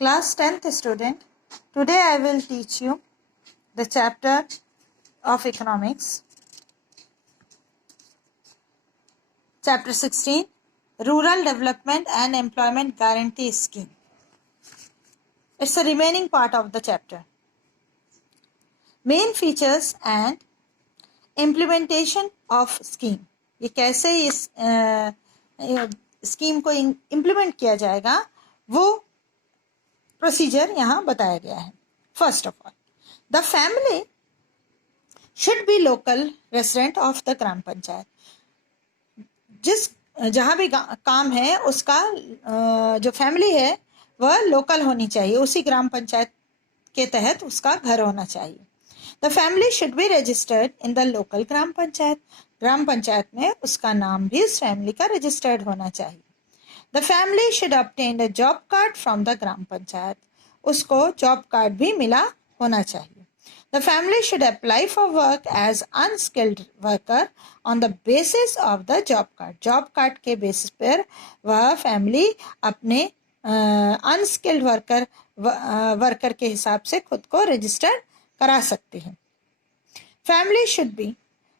Class 10th student, today I will teach you the chapter of economics. Chapter 16, Rural Development and Employment Guarantee Scheme. It's the remaining part of the chapter. Main features and implementation of scheme. ये कैसे इस scheme को implement किया जाएगा वो procedure यहाँ बताया गया है. First of all, the family should be local resident of the gram panchayat. जहाँ भी काम है उसका जो फैमिली है वह लोकल होनी चाहिए, उसी ग्राम पंचायत के तहत उसका घर होना चाहिए. The family should be registered in the local gram panchayat. Gram panchayat में उसका नाम भी उस फैमिली का रजिस्टर्ड होना चाहिए. The family should obtain the job card from the gram panchayat. उसको जॉब कार्ड भी मिला होना चाहिए. The family should apply for work as unskilled worker on the basis of the job card. Job card के basis पर वह फैमिली अपने unskilled worker के हिसाब से खुद को रजिस्टर करा सकती है. Family should be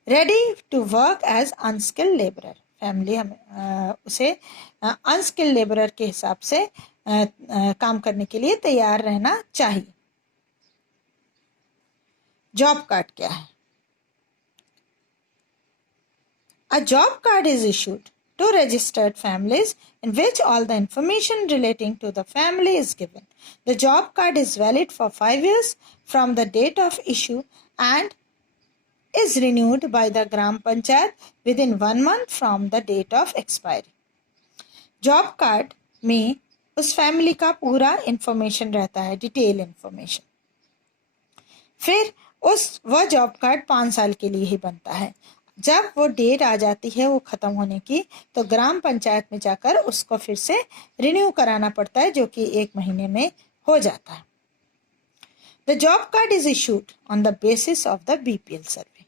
ready to work as unskilled labourer. Family उसे अनस्किल्ड लेबरर के हिसाब से काम करने के लिए तैयार रहना चाहिए. जॉब कार्ड क्या है? A job card is issued to registered families in which all the information relating to the family is given. The job card is valid for 5 years from the date of issue and is renewed by the Gram Panchayat within 1 month from the date of expiry. Job card में उस family का पूरा information रहता है, detail information. फिर वह job card 5 साल के लिए ही बनता है. जब वो डेट आ जाती है वो खत्म होने की तो ग्राम पंचायत में जाकर उसको फिर से रिन्यू कराना पड़ता है, जो कि 1 महीने में हो जाता है. The job card is issued on the basis of the BPL survey.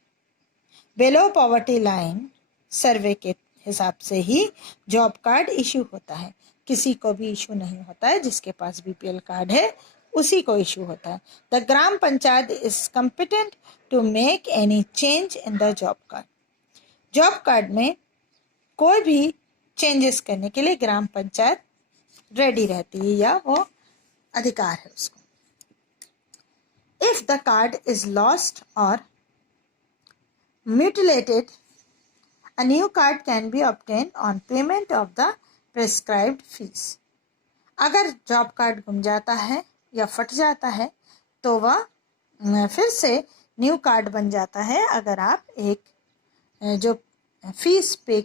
Below poverty line सर्वे के हिसाब से ही जॉब कार्ड इशू होता है. किसी को भी इशू नहीं होता है, जिसके पास बीपीएल कार्ड है उसी को इशू होता है. The gram panchayat is competent to make any change in the job card. Job card में कोई भी चेंजेस करने के लिए ग्राम पंचायत रेडी रहती है या वो अधिकार है उसको. If the card is lost और mutilated a new card can be obtain on payment of the prescribed fees. अगर जॉब कार्ड गुम जाता है या फट जाता है तो वह फिर से न्यू कार्ड बन जाता है अगर आप एक जो फीस पे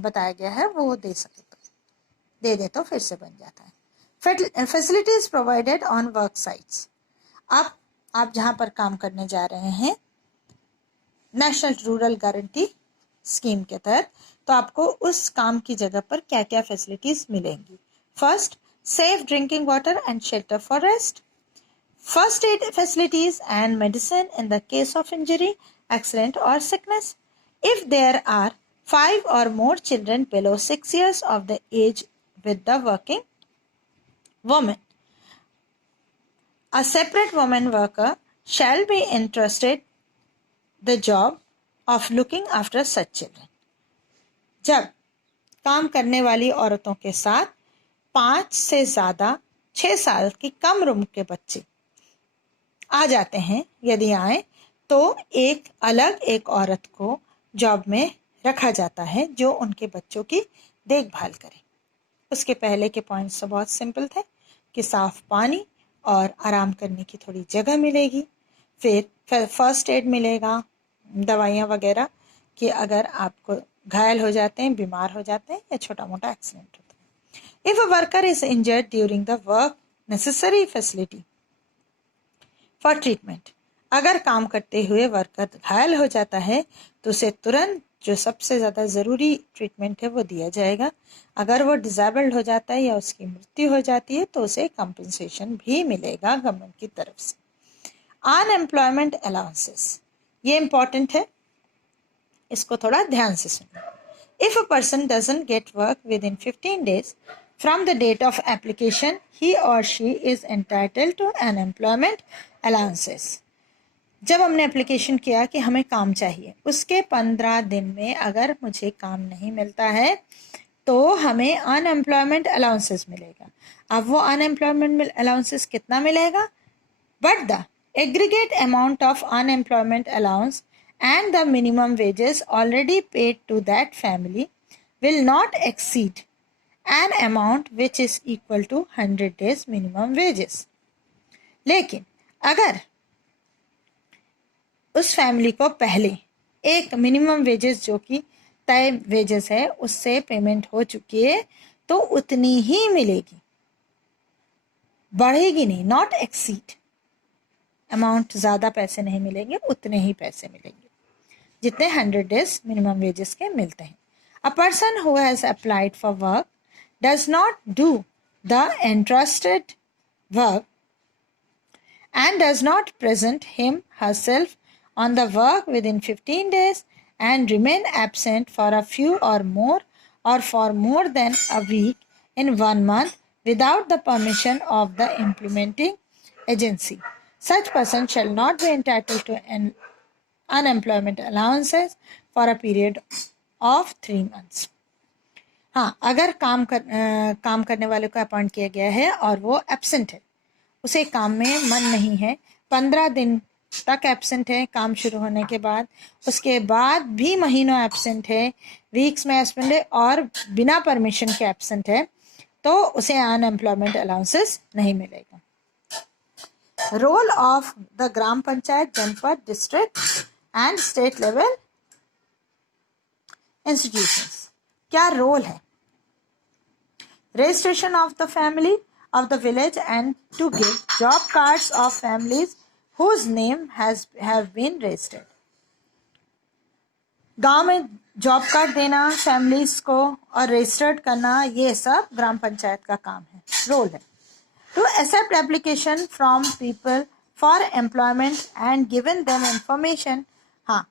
बताया गया है वो दे दे तो फिर से बन जाता है. Facilities provided on work sites. आप जहाँ पर काम करने जा रहे हैं नेशनल रूरल गारंटी स्कीम के तहत, तो आपको उस काम की जगह पर क्या क्या फैसिलिटीज मिलेंगी. First, safe drinking water and shelter for rest. First aid facilities and medicine in the case of injury, accident और sickness. If there are 5 or more children below 6 years of the age with the working woman, a separate woman worker shall be entrusted the job of looking after such children. जब काम करने वाली औरतों के साथ 5 से ज़्यादा 6 साल की कम उम्र के बच्चे आ जाते हैं, यदि आए तो एक औरत को जॉब में रखा जाता है जो उनके बच्चों की देखभाल करे. उसके पहले के पॉइंट्स तो बहुत सिंपल थे कि साफ पानी और आराम करने की थोड़ी जगह मिलेगी. फिर फर्स्ट एड मिलेगा, दवाइयाँ वगैरह कि अगर आपको घायल हो जाते हैं, बीमार हो जाते हैं या छोटा मोटा एक्सीडेंट होता है. If a worker is injured during the work, necessary facility for treatment. अगर काम करते हुए वर्कर घायल हो जाता है तो उसे तुरंत जो सबसे ज़्यादा ज़रूरी ट्रीटमेंट है वो दिया जाएगा. अगर वो डिसेबल्ड हो जाता है या उसकी मृत्यु हो जाती है तो उसे कंपनसेशन भी मिलेगा गवर्नमेंट की तरफ से. अनएम्प्लॉयमेंट अलाउंसेस, ये इम्पॉर्टेंट है, इसको थोड़ा ध्यान से सुनिए. If a person doesn't get work with in 15 days From the date of application, he or she is entitled to unemployment allowances. जब हमने एप्लीकेशन किया कि हमें काम चाहिए, उसके 15 दिन में अगर मुझे काम नहीं मिलता है तो हमें अनएम्प्लॉयमेंट अलाउंसेस मिलेगा. अब वो अनएम्प्लॉयमेंट अलाउंसेस कितना मिलेगा? But the aggregate amount of unemployment allowance and the minimum wages already paid to that family will not exceed an amount which is equal to 100 days minimum wages. लेकिन अगर उस family को पहले एक minimum wages जो कि तय wages है उससे पेमेंट हो चुकी है तो उतनी ही मिलेगी, बढ़ेगी नहीं. नॉट एक्सीड, अमाउंट ज़्यादा पैसे नहीं मिलेंगे, उतने ही पैसे मिलेंगे जितने 100 डेज मिनिमम वेजेस के मिलते हैं. A person who has applied for work does not do the entrusted work and does not present him herself on the work within 15 days and remain absent for a few or more or for more than a week in 1 month without the permission of the implementing agency. Such person shall not be entitled to an unemployment allowances for a period of 3 months. हाँ, अगर काम करने वाले को appoint किया गया है और वो एब्सेंट है, उसे काम में मन नहीं है, 15 दिन तक एब्सेंट है काम शुरू होने के बाद, उसके बाद भी महीनों एब्सेंट है, वीक्स में एब्सेंट है और बिना परमिशन के एब्सेंट है, तो उसे अनएम्प्लॉयमेंट अलाउंसेस नहीं मिलेगा. Role of the gram panchayat, जनपद, district and state level institutions. क्या रोल है? Registration of the family of the village and to give job cards of families whose name have been registered. गांव में जॉब कार्ड देना families को और registered करना, ये सब ग्राम पंचायत का काम है, रोल है. To accept application from people for employment and given them information. हाँ,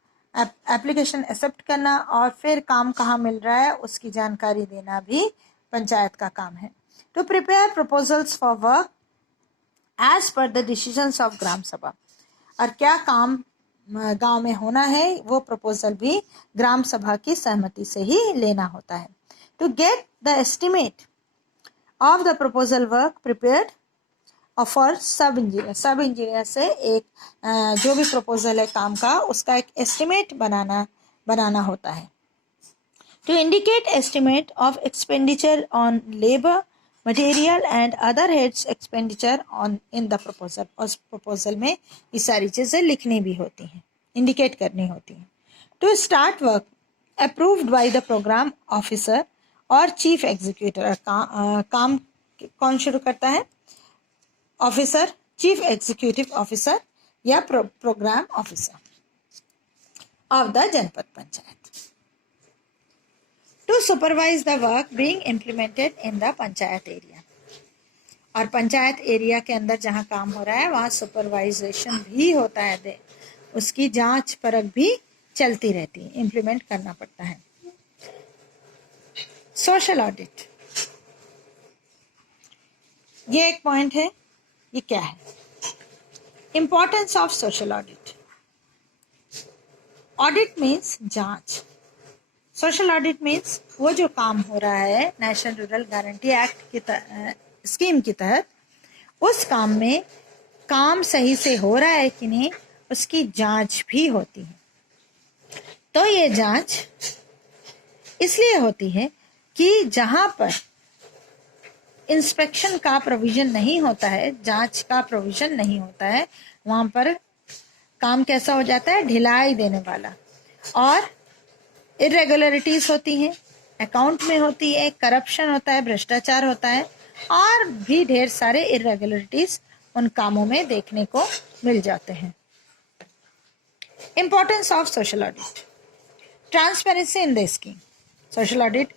एप्लीकेशन एक्सेप्ट करना और फिर काम कहाँ मिल रहा है उसकी जानकारी देना भी पंचायत का काम है. To prepare proposals for work as per the decisions of ग्राम सभा. और क्या काम गांव में होना है वो प्रपोजल भी ग्राम सभा की सहमति से ही लेना होता है. To get the estimate of the proposal work prepared for सब इंजीनियर से एक जो भी प्रपोजल है काम का उसका एक एस्टिमेट बनाना होता है. To indicate estimate of expenditure on labor, material and other heads expenditure on in the proposal. और प्रपोजल में ये सारी चीज़ें लिखनी भी होती हैं, इंडिकेट करनी होती हैं. To start work approved by the programme officer और चीफ एग्जीक्यूटिव. काम कौन शुरू करता है? ऑफिसर, चीफ एग्जीक्यूटिव ऑफिसर या programme officer of the Janpad panchayat. To supervise the work being implemented in the panchayat area. और पंचायत एरिया के अंदर जहाँ काम हो रहा है वहाँ सुपरवाइजेशन भी होता है, उसकी जांच परख भी चलती रहती है, इम्प्लीमेंट करना पड़ता है. सोशल ऑडिट, ये एक पॉइंट है. ये क्या है? Importance of social audit. Audit means जांच. सोशल ऑडिट मीन्स वो जो काम हो रहा है नेशनल रूरल गारंटी एक्ट की स्कीम के तहत, उस काम में काम सही से हो रहा है कि नहीं उसकी जांच भी होती है. तो ये जांच इसलिए होती है कि जहाँ पर इंस्पेक्शन का प्रोविजन नहीं होता है, जांच का प्रोविजन नहीं होता है, वहाँ पर काम कैसा हो जाता है? ढिलाई देने वाला. और इरेगुलरिटीज होती हैं, अकाउंट में होती है, करप्शन होता है, भ्रष्टाचार होता है और भी ढेर सारे इरेगुलरिटीज उन कामों में देखने को मिल जाते हैं. Importance of social audit. Transparency in the scheme. Social audit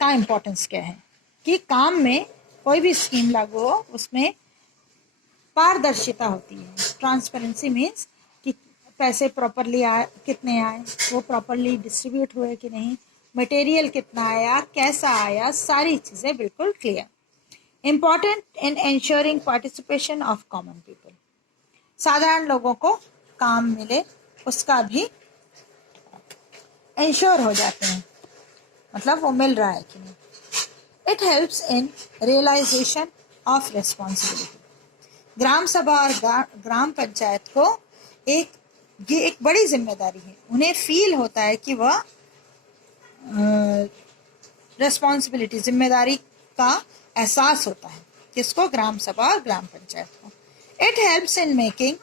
का इंपॉर्टेंस क्या है? कि काम में कोई भी स्कीम लागू हो उसमें पारदर्शिता होती है. ट्रांसपेरेंसी मीन्स कि पैसे प्रॉपरली आए, कितने आए, वो प्रॉपरली डिस्ट्रीब्यूट हुए कि नहीं, मटेरियल कितना आया, कैसा आया, सारी चीज़ें बिल्कुल clear. Important in ensuring participation of common people. साधारण लोगों को काम मिले उसका भी इंश्योर हो जाते हैं, मतलब वो मिल रहा है कि नहीं. It helps in realisation of responsibility. Gram sabha और ग्राम पंचायत को ये एक बड़ी जिम्मेदारी है. उन्हें फील होता है कि वह रिस्पॉन्सिबिलिटी, जिम्मेदारी का एहसास होता है. किसको? ग्राम सभा और ग्राम पंचायत को. It helps in making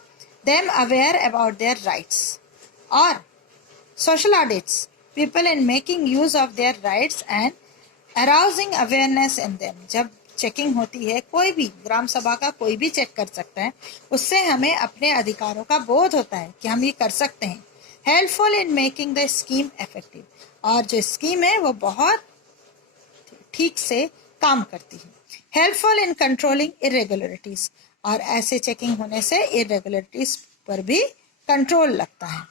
them aware about their rights. और social audits people in making use of their rights and arousing awareness in them. जब चेकिंग होती है, कोई भी ग्राम सभा का कोई भी चेक कर सकता है, उससे हमें अपने अधिकारों का बोध होता है कि हम ये कर सकते हैं. Helpful in making the scheme effective. और जो स्कीम है वो बहुत ठीक से काम करती है. Helpful in controlling irregularities. और ऐसे चेकिंग होने से इरेगुलरिटीज पर भी कंट्रोल लगता है.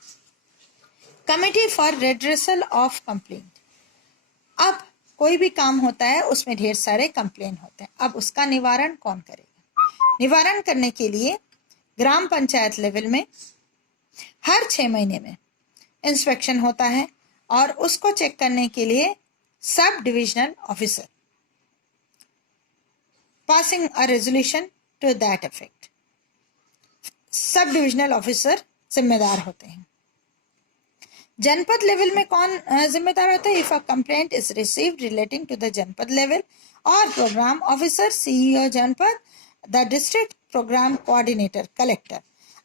Committee for redressal of complaint. अब कोई भी काम होता है उसमें ढेर सारे कंप्लेन होते हैं. अब उसका निवारण कौन करेगा? निवारण करने के लिए ग्राम पंचायत लेवल में हर 6 महीने में इंस्पेक्शन होता है और उसको चेक करने के लिए sub divisional officer passing a resolution to that effect. Sub divisional officer जिम्मेदार होते हैं. जनपद लेवल में कौन जिम्मेदार होता है? If a complaint is received relating to the Janpad level और programme officer, CEO Janpad, the district programme coordinator, collector.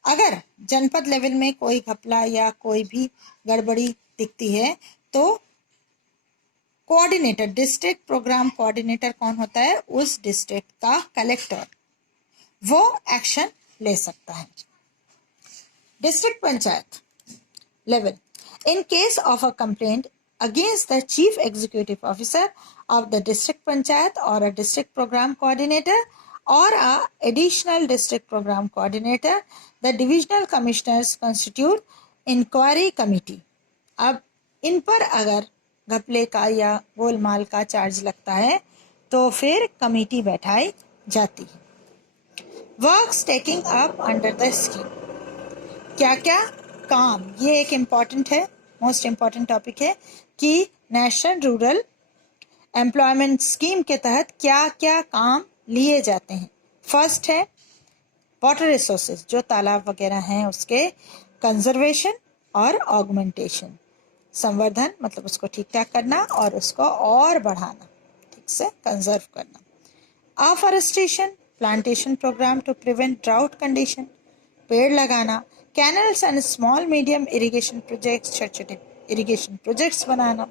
अगर जनपद लेवल में कोई घपला या कोई भी गड़बड़ी दिखती है तो कोऑर्डिनेटर, डिस्ट्रिक्ट प्रोग्राम कोऑर्डिनेटर कौन होता है? उस डिस्ट्रिक्ट का कलेक्टर, वो एक्शन ले सकता है. District panchayat level. In case of a complaint against the chief executive officer of the district panchayat or a district program coordinator or a additional district program coordinator, the divisional commissioners constitute inquiry committee. अब इन पर अगर घपले का या गोलमाल का charge लगता है तो फिर कमेटी बैठाई जाती है. Works taking up under the scheme. क्या क्या काम, ये एक इम्पॉर्टेंट है, मोस्ट इम्पॉर्टेंट टॉपिक है कि नेशनल रूरल एम्प्लॉयमेंट स्कीम के तहत क्या क्या काम लिए जाते हैं. फर्स्ट है वाटर रिसोर्सेज, जो तालाब वगैरह हैं उसके कंजर्वेशन और ऑगमेंटेशन. संवर्धन मतलब उसको ठीक ठाक करना और उसको और बढ़ाना, ठीक से कंजर्व करना. Afforestation, plantation programme to prevent drought condition, पेड़ लगाना. Canals and small medium irrigation projects, छोटे छोटे इरिगेशन प्रोजेक्ट्स बनाना.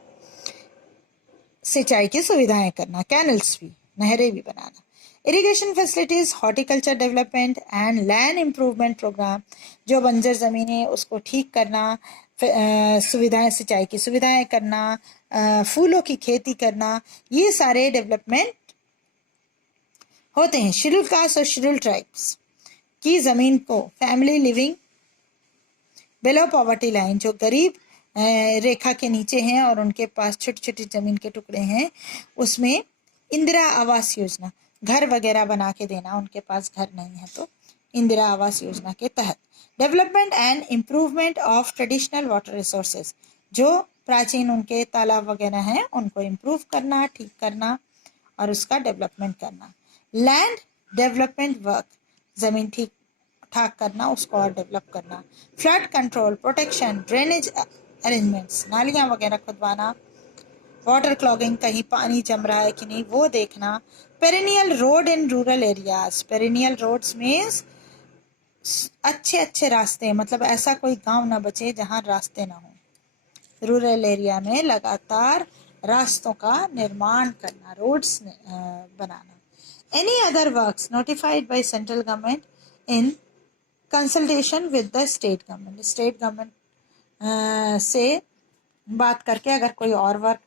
सिंचाई की सुविधाएं करना, कैनल्स भी, नहरें भी बनाना. Irrigation facilities, horticulture development and land improvement programme, जो बंजर ज़मीन है उसको ठीक करना, सुविधाएं, सिंचाई की सुविधाएं करना, फूलों की खेती करना, ये सारे डेवलपमेंट होते हैं. शेड्यूल कास्ट और शेड्यूल ट्राइब्स की ज़मीन को family living below poverty line, जो गरीब रेखा के नीचे हैं और उनके पास छोटी छोटी ज़मीन के टुकड़े हैं, उसमें इंदिरा आवास योजना, घर वगैरह बना के देना. उनके पास घर नहीं है तो इंदिरा आवास योजना के तहत. Development and improvement of traditional water resources, जो प्राचीन उनके तालाब वगैरह हैं उनको इम्प्रूव करना, ठीक करना और उसका डेवलपमेंट करना. लैंड डेवलपमेंट वर्क, ज़मीन ठीक ठाक करना, उसको और डेवलप करना. Flood control, protection, drainage arrangements, नालियाँ वगैरह खुदवाना. वाटर क्लॉगिंग, कहीं पानी जम रहा है कि नहीं वो देखना. Perennial road in rural areas. Perennial roads means अच्छे अच्छे रास्ते, मतलब ऐसा कोई गांव ना बचे जहां रास्ते ना हो. रूरल एरिया में लगातार रास्तों का निर्माण करना, रोड्स बनाना. Any other works notified by central government in consultation with the state government. State government से बात करके अगर कोई और वर्क